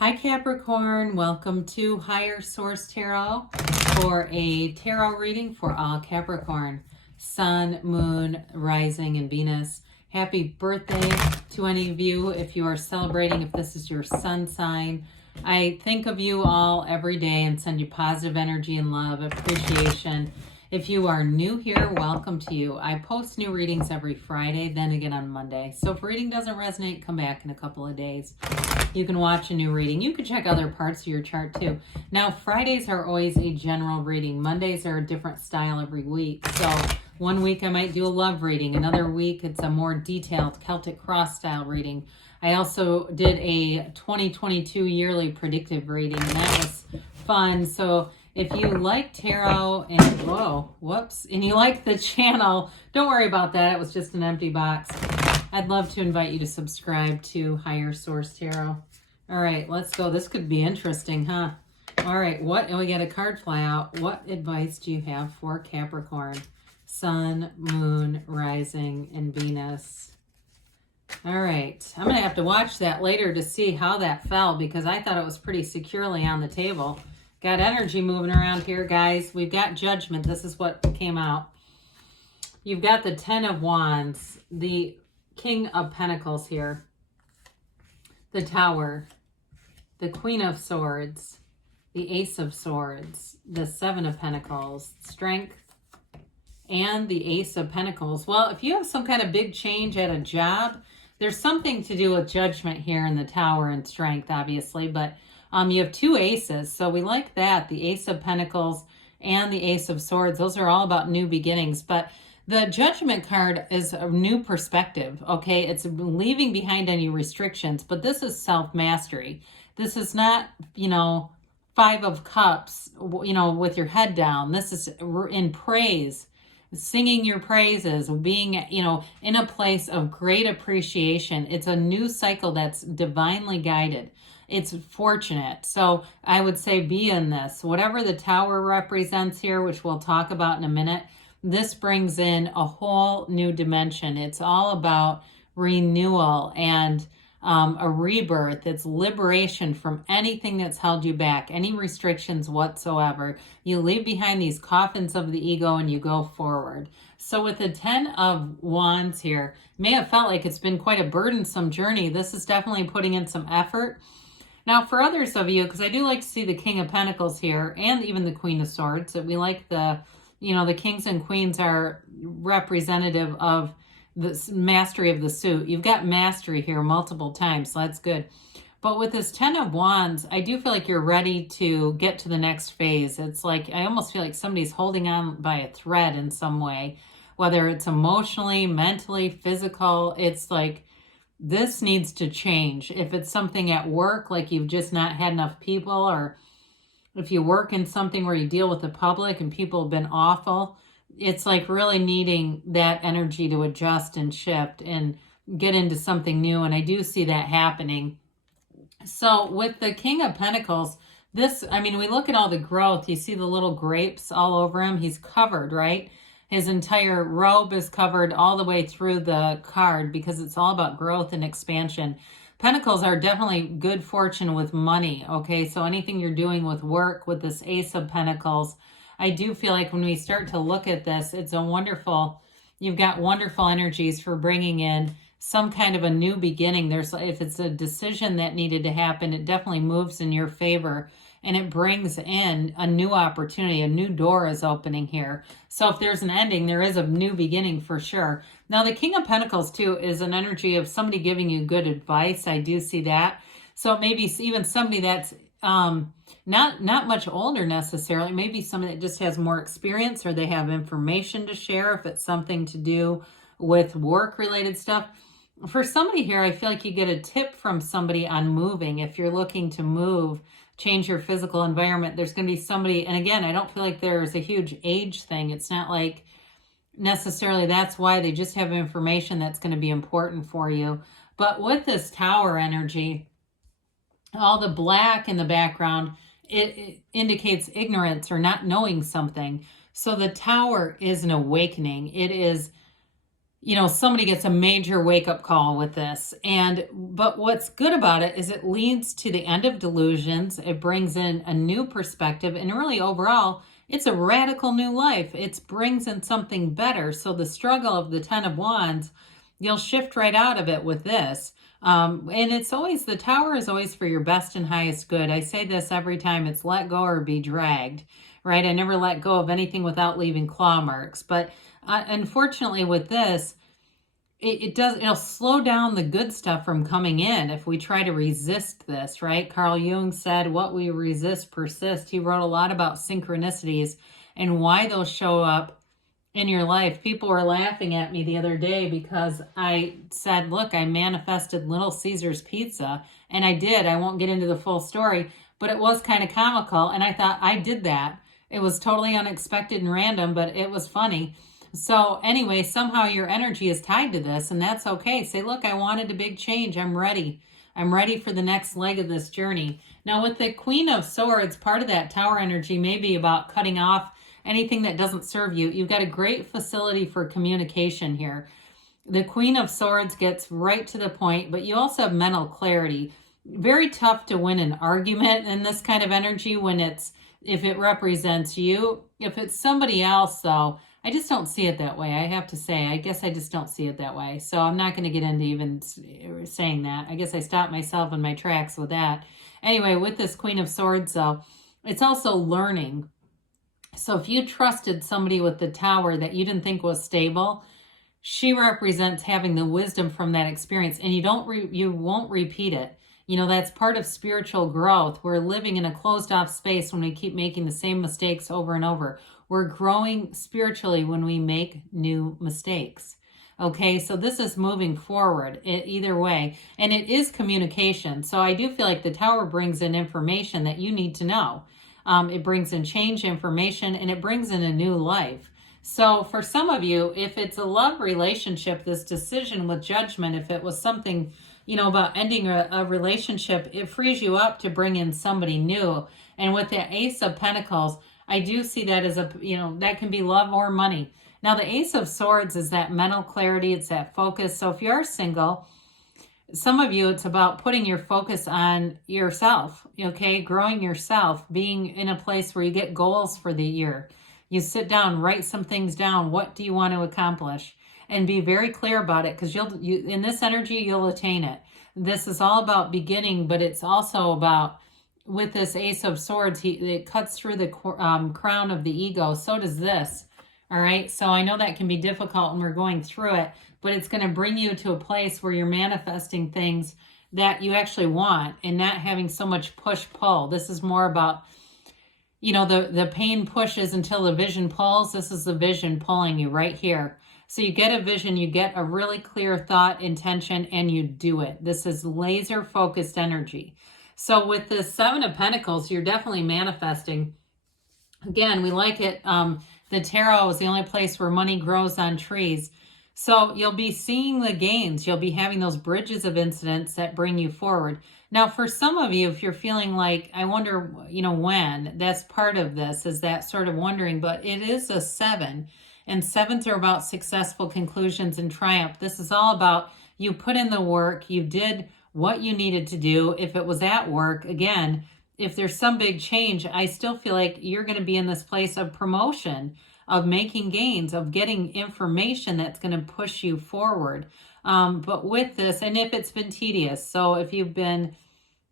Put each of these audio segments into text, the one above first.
Hi Capricorn, welcome to Higher Source Tarot for a tarot reading for all Capricorn, Sun, Moon, Rising, and Venus. Happy birthday to any of you if you are celebrating, if this is your sun sign. I think of you all every day and send you positive energy and love, appreciation. If you are new here, welcome to you. I post new readings every Friday, then again on Monday. So if reading doesn't resonate, come back in a couple of days. You can watch a new reading. You can check other parts of your chart too. Now, Fridays are always a general reading. Mondays are a different style every week. So one week I might do a love reading. Another week it's a more detailed Celtic cross style reading. I also did a 2022 yearly predictive reading, and that was fun. So if you like tarot and, and you like the channel, don't worry about that. It was just an empty box. I'd love to invite you to subscribe to Higher Source Tarot. All right, let's go. This could be interesting, huh? All right, and we got a card fly out. What advice do you have for Capricorn? Sun, Moon, Rising, and Venus. All right, I'm going to have to watch that later to see how that fell because I thought it was pretty securely on the table. Got energy moving around here, guys. We've got Judgment. This is what came out. You've got the Ten of Wands, the King of Pentacles here, the Tower, the Queen of Swords, the Ace of Swords, the Seven of Pentacles, Strength, and the Ace of Pentacles. Well, if you have some kind of big change at a job, there's something to do with Judgment here in the Tower and Strength, obviously, but you have two aces, so we like that. The Ace of Pentacles and the Ace of Swords, those are all about new beginnings, but the Judgment card is a new perspective, okay? It's leaving behind any restrictions, but this is self-mastery. This is not, Five of Cups, with your head down. This is in praise, singing your praises, being, in a place of great appreciation. It's a new cycle that's divinely guided. It's fortunate. So I would say be in this. Whatever the Tower represents here, which we'll talk about in a minute, this brings in a whole new dimension. It's all about renewal and a rebirth. It's liberation from anything that's held you back, any restrictions whatsoever. You leave behind these coffins of the ego and you go forward. So with the Ten of Wands here, may have felt like it's been quite a burdensome journey. This is definitely putting in some effort. Now, for others of you, because I do like to see the King of Pentacles here and even the Queen of Swords, that we like the kings and queens are representative of the mastery of the suit. You've got mastery here multiple times, so that's good. But with this Ten of Wands, I do feel like you're ready to get to the next phase. It's like, I almost feel like somebody's holding on by a thread in some way, whether it's emotionally, mentally, physical. It's like, this needs to change. If it's something at work, like you've just not had enough people, or if you work in something where you deal with the public and people have been awful, it's like really needing that energy to adjust and shift and get into something new. And I do see that happening. So with the King of Pentacles, we look at all the growth. You see the little grapes all over him. He's covered, right? His entire robe is covered all the way through the card because it's all about growth and expansion. Pentacles are definitely good fortune with money, okay? So anything you're doing with work, with this Ace of Pentacles, I do feel like when we start to look at this, you've got wonderful energies for bringing in some kind of a new beginning. If it's a decision that needed to happen, it definitely moves in your favor. And it brings in a new opportunity. A new door is opening here. So if there's an ending, there is a new beginning for sure. Now, the King of Pentacles, too, is an energy of somebody giving you good advice. I do see that. So maybe even somebody that's not much older necessarily. Maybe somebody that just has more experience, or they have information to share if it's something to do with work-related stuff. For somebody here, I feel like you get a tip from somebody on moving. If you're looking to move, change your physical environment, there's going to be somebody, and again, I don't feel like there's a huge age thing. It's not like necessarily that's why. They just have information that's going to be important for you. But with this Tower energy, all the black in the background, it indicates ignorance or not knowing something. So the Tower is an awakening. It is somebody gets a major wake-up call with this. But what's good about it is it leads to the end of delusions. It brings in a new perspective, and really overall, it's a radical new life. It brings in something better. So the struggle of the 10 of Wands, you'll shift right out of it with this. And it's always, the Tower is always for your best and highest good. I say this every time, it's let go or be dragged, right? I never let go of anything without leaving claw marks. But unfortunately with this, it'll slow down the good stuff from coming in if we try to resist this, right? Carl Jung said, what we resist persists. He wrote a lot about synchronicities and why those show up in your life. People were laughing at me the other day because I said, look, I manifested Little Caesars pizza, and I did. I won't get into the full story, but it was kind of comical, and I thought I did that. It was totally unexpected and random, but it was funny. So anyway, somehow your energy is tied to this, and that's okay. Say, look, I wanted a big change. I'm ready. I'm ready for the next leg of this journey. Now with the Queen of Swords, part of that Tower energy may be about cutting off anything that doesn't serve you. You've got a great facility for communication here. The Queen of Swords gets right to the point, but you also have mental clarity. Very tough to win an argument in this kind of energy if it represents you. If it's somebody else, though, I just don't see it that way. I have to say, I guess I just don't see it that way. So I'm not going to get into even saying that. I guess I stopped myself in my tracks with that. Anyway, with this Queen of Swords, though, it's also learning. So if you trusted somebody with the Tower that you didn't think was stable, she represents having the wisdom from that experience, and you won't repeat it. That's part of spiritual growth. We're living in a closed off space when we keep making the same mistakes over and over. We're growing spiritually when we make new mistakes. Okay, so this is moving forward either way, and it is communication. So I do feel like the Tower brings in information that you need to know. It brings in change information, and it brings in a new life. So for some of you, if it's a love relationship, this decision with judgment, if it was something, about ending a relationship, it frees you up to bring in somebody new. And with the Ace of Pentacles, I do see that as that can be love or money. Now the Ace of Swords is that mental clarity. It's that focus. So if you're single, some of you, it's about putting your focus on yourself, okay? Growing yourself, being in a place where you get goals for the year. You sit down, write some things down. What do you want to accomplish? And be very clear about it, because in this energy, you'll attain it. This is all about beginning, but it's also about, with this Ace of Swords, it cuts through the crown of the ego. So does this, all right? So I know that can be difficult when we're going through it, but it's going to bring you to a place where you're manifesting things that you actually want and not having so much push-pull. This is more about, the pain pushes until the vision pulls. This is the vision pulling you right here. So you get a vision, you get a really clear thought, intention, and you do it. This is laser-focused energy. So with the Seven of Pentacles, you're definitely manifesting. Again, we like it. The tarot is the only place where money grows on trees. So you'll be seeing the gains. You'll be having those bridges of incidents that bring you forward. Now, for some of you, if you're feeling like, I wonder, when, that's part of this, is that sort of wondering, but it is a 7. And 7s are about successful conclusions and triumph. This is all about you put in the work, you did what you needed to do. If it was at work, again, if there's some big change, I still feel like you're going to be in this place of promotion, of making gains, of getting information that's going to push you forward. But with this, and if it's been tedious, so if you've been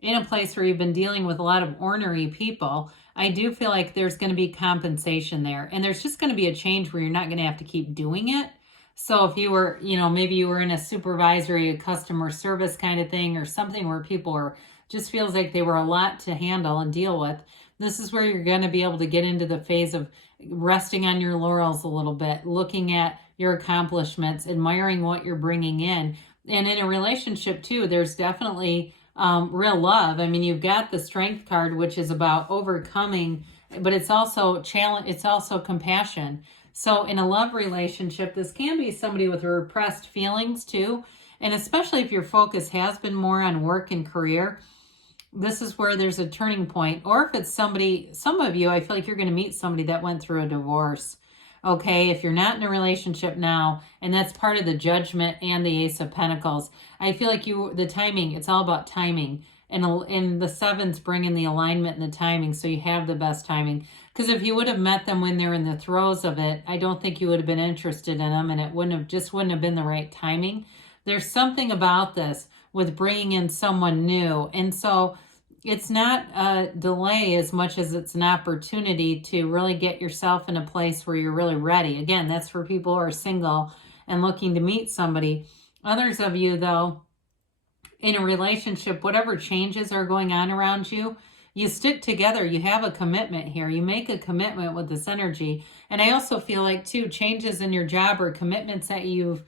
in a place where you've been dealing with a lot of ornery people, I do feel like there's going to be compensation there. And there's just going to be a change where you're not going to have to keep doing it. So if you were, maybe you were in a supervisory, customer service kind of thing, or something where people just feels like they were a lot to handle and deal with, this is where you're going to be able to get into the phase of resting on your laurels a little bit, looking at your accomplishments, admiring what you're bringing in. And in a relationship too, there's definitely real love. I mean, you've got the Strength card, which is about overcoming, but it's also challenge. It's also compassion. So in a love relationship, this can be somebody with repressed feelings too. And especially if your focus has been more on work and career, this is where there's a turning point. Or if it's somebody, some of you, I feel like you're going to meet somebody that went through a divorce. Okay, if you're not in a relationship now, and that's part of the Judgment and the Ace of Pentacles, I feel like the timing, it's all about timing. And the sevens bring in the alignment and the timing, so you have the best timing. Because if you would have met them when they're in the throes of it, I don't think you would have been interested in them, and it wouldn't have been the right timing. There's something about this with bringing in someone new, and so it's not a delay as much as it's an opportunity to really get yourself in a place where you're really ready. Again, that's for people who are single and looking to meet somebody. Others of you, though, in a relationship, whatever changes are going on around you, you stick together. You have a commitment here. You make a commitment with this energy. And I also feel like, too, changes in your job or commitments that you've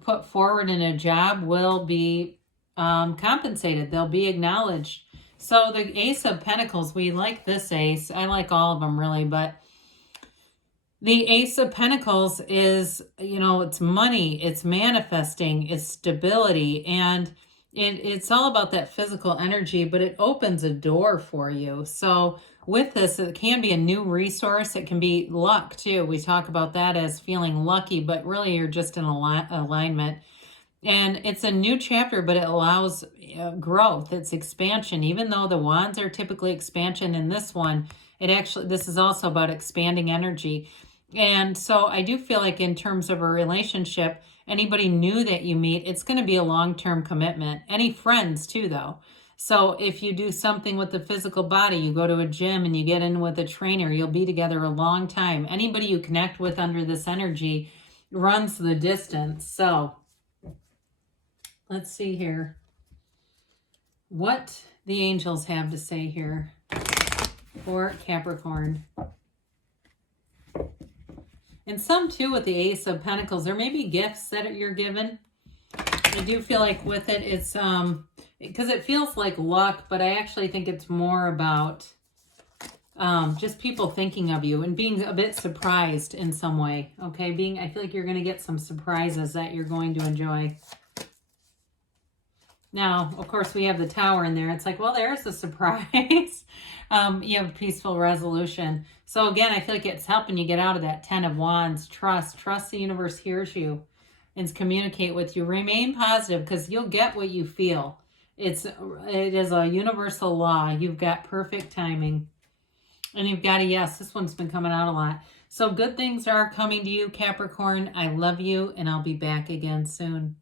put forward in a job will be compensated. They'll be acknowledged. So the Ace of Pentacles, we like this ace. I like all of them, really, but the Ace of Pentacles is, it's money, it's manifesting, it's stability, and it's all about that physical energy, but it opens a door for you. So with this, it can be a new resource. It can be luck, too. We talk about that as feeling lucky, but really you're just in alignment. And it's a new chapter, but it allows growth. It's expansion. Even though the wands are typically expansion in this one, this is also about expanding energy. And so I do feel like in terms of a relationship, anybody new that you meet, it's going to be a long-term commitment. Any friends too, though. So if you do something with the physical body, you go to a gym and you get in with a trainer, you'll be together a long time. Anybody you connect with under this energy runs the distance. So let's see here what the angels have to say here for Capricorn. And some, too, with the Ace of Pentacles, there may be gifts that you're given. I do feel like with it, it's, because it feels like luck, but I actually think it's more about just people thinking of you and being a bit surprised in some way, okay? I feel like you're going to get some surprises that you're going to enjoy. Now, of course, we have the Tower in there. It's like, well, there's a surprise. You have peaceful resolution. So again, I feel like it's helping you get out of that 10 of Wands. Trust the universe hears you and communicate with you. Remain positive because you'll get what you feel. It is a universal law. You've got perfect timing. And you've got a yes. This one's been coming out a lot. So good things are coming to you, Capricorn. I love you, and I'll be back again soon.